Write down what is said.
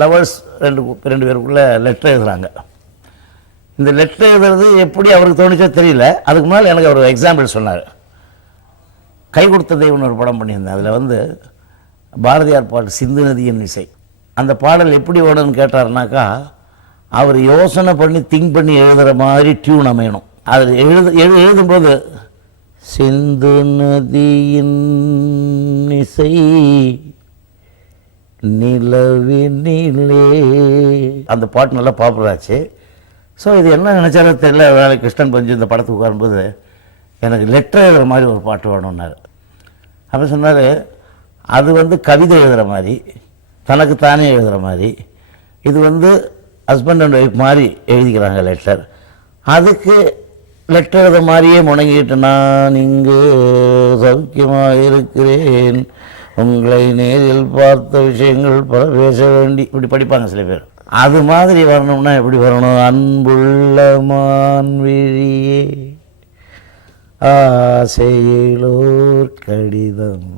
Lovers ரெண்டு பேருக்குள்ளே letter எழுதுகிறாங்க. இந்த லெட்டர் எழுதுறது எப்படி அவருக்கு தோணுச்சோ தெரியல. அதுக்கு முன்னால் எனக்கு ஒரு எக்ஸாம்பிள் சொன்னார். கை கொடுத்த தெய்வம்னு ஒரு படம் பண்ணியிருந்தேன். அதில் பாரதியார் பாடல் சிந்து நதியின் இசை. அந்த பாடல் எப்படி ஓடணும்னு கேட்டார்னாக்கா, அவர் யோசனை பண்ணி திங்க் பண்ணி எழுதுகிற மாதிரி டியூன் அமையணும். அது எழுதும்போது சிந்து நதியின் இசை நிலவினிலே அந்த பாட்டு நல்லா பாப்புலர் ஆச்சு. ஸோ இது என்ன நினச்சாலும் தெரியல. வேலை கிருஷ்ணன் பஞ்சு இந்த படத்துக்கு உட்காரும்போது எனக்கு லெட்டர் எழுதுகிற மாதிரி ஒரு பாட்டு வேணும்னாரு. அப்போ சொன்னார், அது கவிதை எழுதுகிற மாதிரி, தனக்கு தானே எழுதுகிற மாதிரி, இது ஹஸ்பண்ட் அண்ட் ஒய்ஃப் மாதிரி எழுதிக்கிறாங்க லெட்டர். அதுக்கு லெட்டர் எழுத மாதிரியே முணங்கிட்டு, நான் இங்கு சௌக்கியமாக இருக்கிறேன், உங்களை நேரில் பார்த்த விஷயங்கள் பல பேச வேண்டி, இப்படி படிப்பாங்க சில பேர். அது மாதிரி வரணும்னா எப்படி வரணும்? அன்புள்ள மான்விழியே ஆசையிலோர் கடிதம்